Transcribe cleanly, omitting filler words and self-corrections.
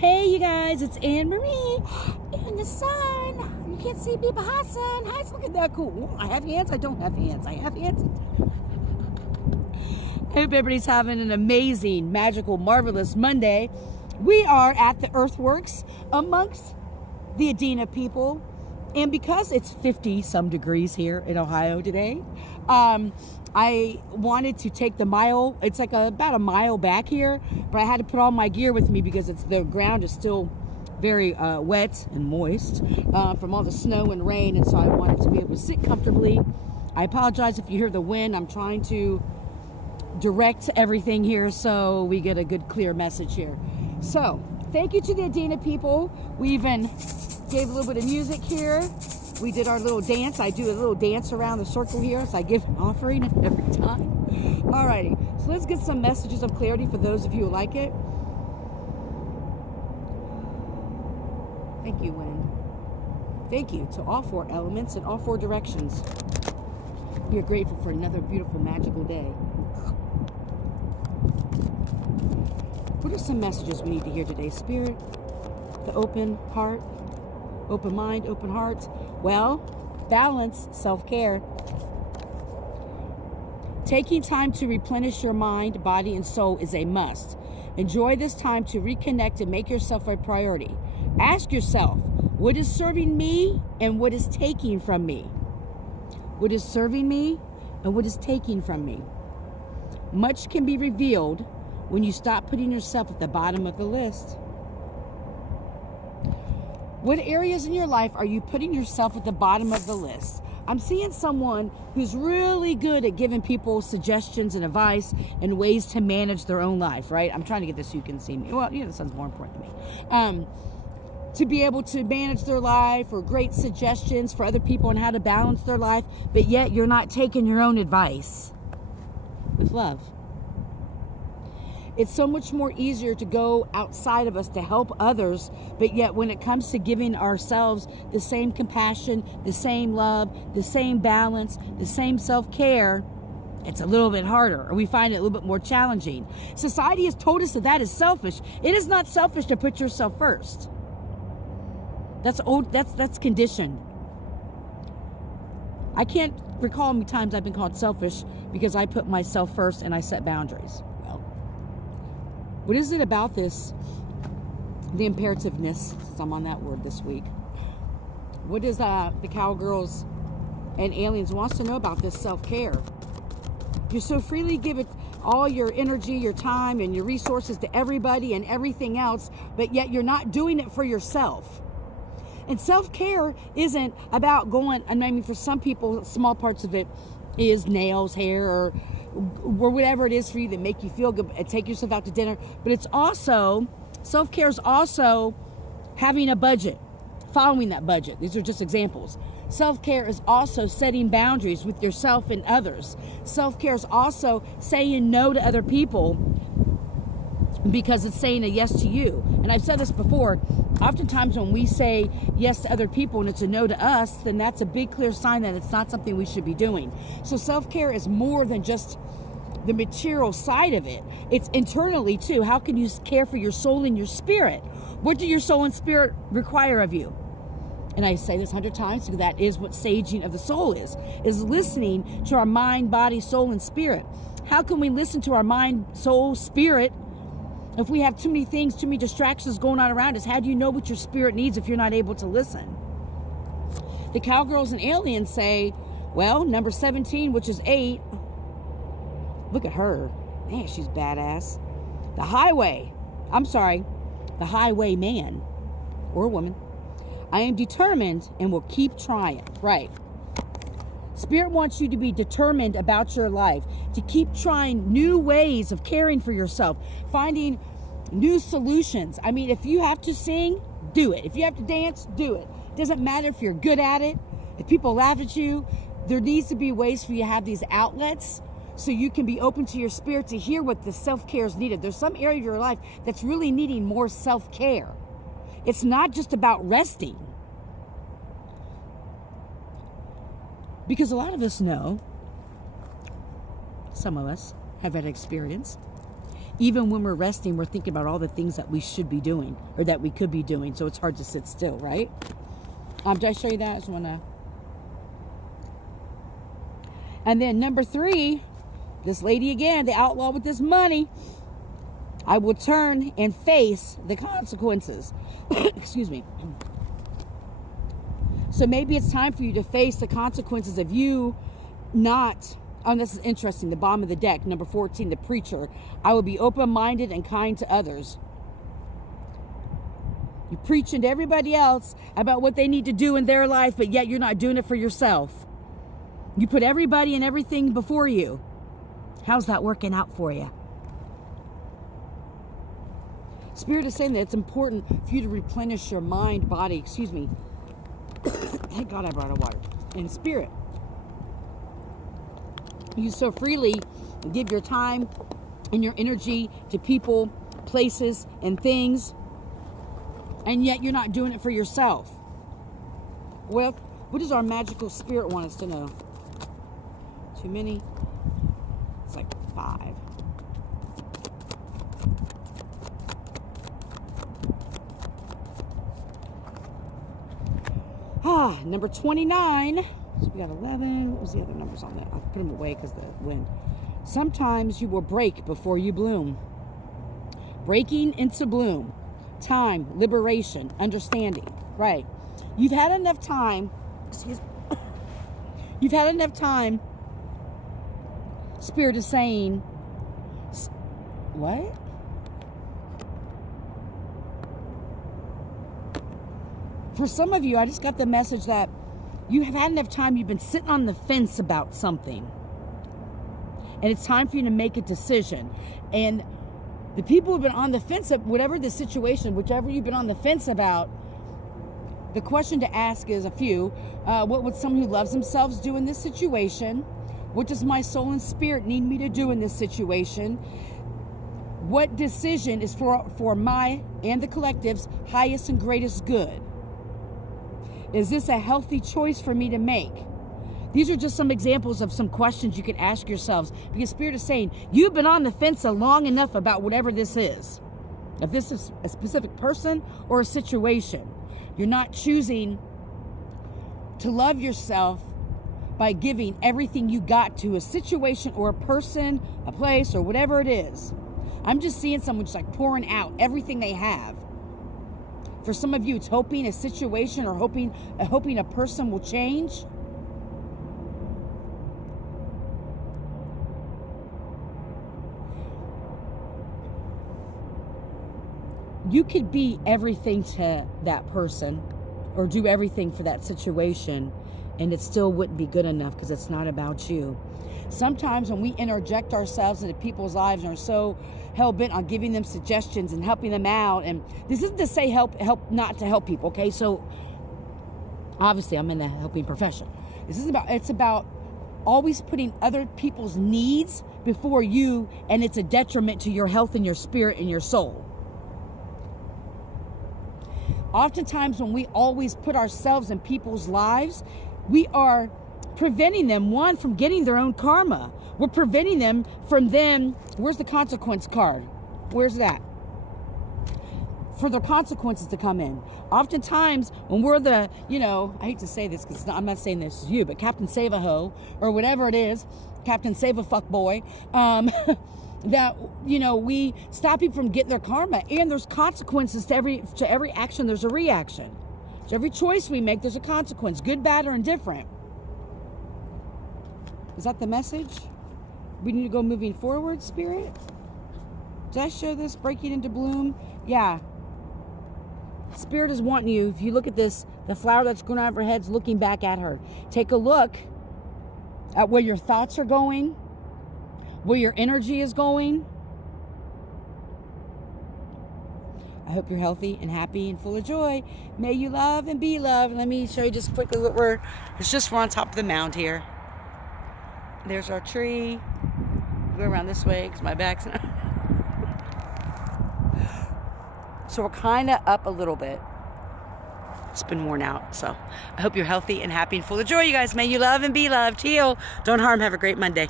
Hey, you guys, it's Anne Marie in the sun. You can't see me, but hi, sun. Hi, look at that cool. I have hands. I don't have hands. I have hands. I hope everybody's having an amazing, magical, marvelous Monday. We are at the Earthworks amongst the Adena people. And because it's 50 some degrees here in Ohio today, I wanted to take the mile. It's like about a mile back here, but I had to put all my gear with me because the ground is still very wet and moist from all the snow and rain. And so I wanted to be able to sit comfortably. I apologize if you hear the wind. I'm trying to direct everything here so we get a good, clear message here. So thank you to the Adena people. We even gave a little bit of music here. We did our little dance. I do a little dance around the circle here, so I give an offering every time. Alrighty, so let's get some messages of clarity for those of you who like it. Thank you, Wind. Thank you to all four elements and all four directions. We are grateful for another beautiful, magical day. What are some messages we need to hear today, Spirit? The open heart, open mind, open heart. Well, balance, self-care. Taking time to replenish your mind, body, and soul is a must. Enjoy this time to reconnect and make yourself a priority. Ask yourself, what is serving me and what is taking from me? What is serving me and what is taking from me? Much can be revealed when you stop putting yourself at the bottom of the list. What areas in your life are you putting yourself at the bottom of the list? I'm seeing someone who's really good at giving people suggestions and advice and ways to manage their own life, right? I'm trying to get this so you can see me. Well, the sun's more important to me. To be able to manage their life, or great suggestions for other people on how to balance their life, but yet you're not taking your own advice with love. It's so much more easier to go outside of us to help others, but yet when it comes to giving ourselves the same compassion, the same love, the same balance, the same self-care, it's a little bit harder, or we find it a little bit more challenging. Society has told us that is selfish. It is not selfish to put yourself first. That's old, that's conditioned. I can't recall how many times I've been called selfish because I put myself first and I set boundaries. What is it about this, the imperativeness, since I'm on that word this week? What is the Cowgirls and Aliens wants to know about this self-care? You so freely give it all your energy, your time, and your resources to everybody and everything else, but yet you're not doing it for yourself. And self-care isn't about going, I mean, for some people, small parts of it is nails, hair, or whatever it is for you that make you feel good, and take yourself out to dinner. But it's also, self-care is also having a budget, following that budget. These are just examples. Self-care is also setting boundaries with yourself and others. Self-care is also saying no to other people because it's saying a yes to you. And I've said this before, oftentimes when we say yes to other people and it's a no to us, then that's a big clear sign that it's not something we should be doing. So self-care is more than just the material side of it. It's internally too. How can you care for your soul and your spirit? What do your soul and spirit require of you? And I say this 100 times because that is what saging of the soul is listening to our mind, body, soul, and spirit. How can we listen to our mind, soul, spirit if we have too many things, too many distractions going on around us? How do you know what your spirit needs if you're not able to listen? The Cowgirls and Aliens say, well, number 17, which is 8, look at her. Man, she's badass. The highwayman or woman. I am determined and will keep trying. Right. Spirit wants you to be determined about your life, to keep trying new ways of caring for yourself, finding new solutions. I mean, if you have to sing, do it. If you have to dance, do it. Doesn't matter if you're good at it. If people laugh at you, there needs to be ways for you to have these outlets so you can be open to your spirit to hear what the self-care is needed. There's some area of your life that's really needing more self-care. It's not just about resting. Because a lot of us know, some of us have had experience, even when we're resting, we're thinking about all the things that we should be doing or that we could be doing. So it's hard to sit still, right? Did I show you that? I just want to. And then number 3, this lady again, the outlaw with this money. I will turn and face the consequences. Excuse me. So maybe it's time for you to face the consequences of you not. Oh, this is interesting. The bottom of the deck, number 14, the preacher. I will be open-minded and kind to others. You're preaching to everybody else about what they need to do in their life, but yet you're not doing it for yourself. You put everybody and everything before you. How's that working out for you? Spirit is saying that it's important for you to replenish your mind, body, excuse me. Thank God I brought a water. And spirit. You so freely give your time and your energy to people, places, and things, and yet you're not doing it for yourself. Well, what does our magical spirit want us to know? Too many? It's like 5. Number 29. So we got 11. What was the other numbers on that? I put them away because the wind. Sometimes you will break before you bloom. Breaking into bloom. Time, liberation, understanding. Right. You've had enough time. Excuse me. You've had enough time. Spirit is saying, what? For some of you, I just got the message that you have had enough time. You've been sitting on the fence about something. And it's time for you to make a decision. And the people who've been on the fence of whatever the situation, whichever you've been on the fence about, the question to ask is a few. What would someone who loves themselves do in this situation? What does my soul and spirit need me to do in this situation? What decision is for my and the collective's highest and greatest good? Is this a healthy choice for me to make? These are just some examples of some questions you could ask yourselves, because Spirit is saying you've been on the fence long enough about whatever this is. If this is a specific person or a situation, you're not choosing to love yourself by giving everything you got to a situation or a person, a place, or whatever it is. I'm just seeing someone just like pouring out everything they have. For some of you, it's hoping a situation or hoping a person will change. You could be everything to that person or do everything for that situation, and it still wouldn't be good enough because it's not about you. Sometimes when we interject ourselves into people's lives and are so hell-bent on giving them suggestions and helping them out, and this isn't to say help not to help people, okay? So obviously I'm in the helping profession. It's about always putting other people's needs before you, and it's a detriment to your health and your spirit and your soul. Oftentimes when we always put ourselves in people's lives, we are preventing them, one, from getting their own karma. We're preventing them from them. Where's the consequence card? Where's that? For their consequences to come in. Oftentimes, when we're the, I hate to say this because I'm not saying this is you, but Captain Save-A-Ho, or whatever it is, Captain Save-A-Fuck-Boy, that, we stop people from getting their karma. And there's consequences to every action. There's a reaction. So every choice we make, there's a consequence, good, bad, or indifferent. Is that the message? We need to go moving forward, Spirit? Did I show this breaking into bloom? Yeah. Spirit is wanting you. If you look at this, the flower that's growing out of her head's looking back at her. Take a look at where your thoughts are going, where your energy is going. I hope you're healthy and happy and full of joy. May you love and be loved. Let me show you just quickly what we're on top of the mound here. There's our tree. Go around this way because my back's not. So we're kind of up a little bit. It's been worn out. So I hope you're healthy and happy and full of joy, you guys. May you love and be loved. Heal. Don't harm. Have a great Monday.